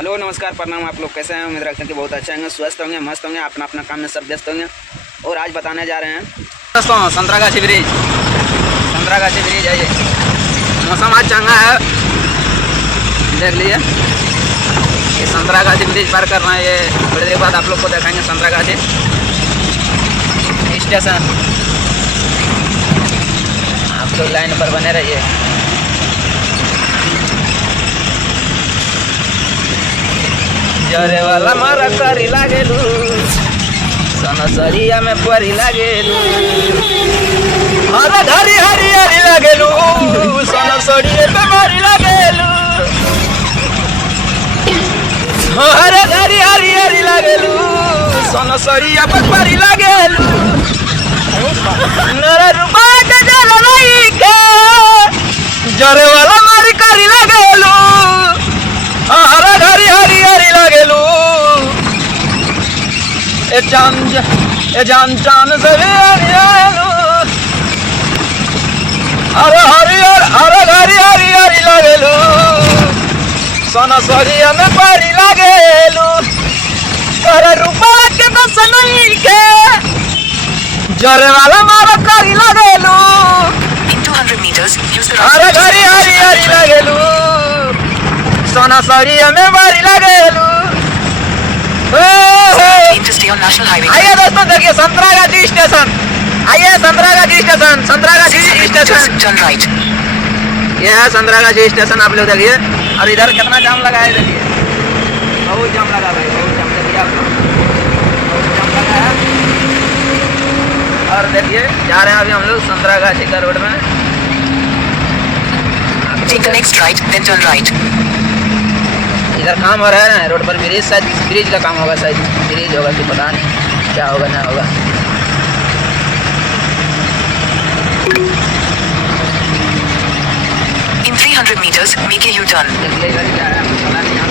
Hello नमस्कार प्रणाम। आप लोग कैसे हैं? उम्मीद रखते हैं कि बहुत अच्छे होंगे, स्वस्थ होंगे, मस्त होंगे, अपना अपना काम में सब व्यस्त होंगे। और आज बताने जा रहे हैं दोस्तों संतरागाछी ब्रिज। संतरागाछी ब्रिज है ये। मौसम आज चंगा है, देख लीजिए। ये संतरागाछी ब्रिज पार कर रहे हैं। ये थोड़ी देर बाद आप लोग को दिखाएंगे संतरागाछी स्टेशन। आप लोग लाइन पर बने रहिए। जरे वाला मारा करी लागेलू, सनसरिया में परी लागेलू। हरा धरी हरी हरी लागेलू, सनसरिया में परी लागेलू। हरा धरी हरी हरी लागेलू, सनसरिया में परी लागेलू। नरा रूपा के जल नहीं के, जरे वाला मारी करी लागेलू। हरा धरी हरी हरी लागेलू। ए जान जान से लागेलू। अरे हरी हरी हरी लागेलू, सनसरिया में परी लागेलू। अरे रूपा के बस नहीं के, जरे वाला मारा करी लागेलू। In 200 meters, use the अरे हरी हरी हरी लागेलू, सनसरिया में परी लागेलू। aim to stay on National Highway. आइए दोस्तों देखिए संतरागाछी स्टेशन। आइए Santragachi station, Santragachi 600 meters, station. turn right. ये है संतरागाछी स्टेशन। आप लोग देखिए। और इधर कितना जाम लगा है देखिए, बहुत जाम लगा भाई, बहुत जाम। देखिए आप लोग, बहुत जाम लगा है। और देखिए जा रहे हैं अभी हम लोग संतरागाछी का रोड में। Take the next right, then turn right. इधर काम हो रहा है ना रोड पर, ब्रिज शायद ब्रिज का काम होगा, शायद ब्रिज होगा कि पता नहीं क्या होगा ना होगा। In 300 meters, make a U-turn. देखिए इधर ही जा रहा है, पता नहीं यहाँ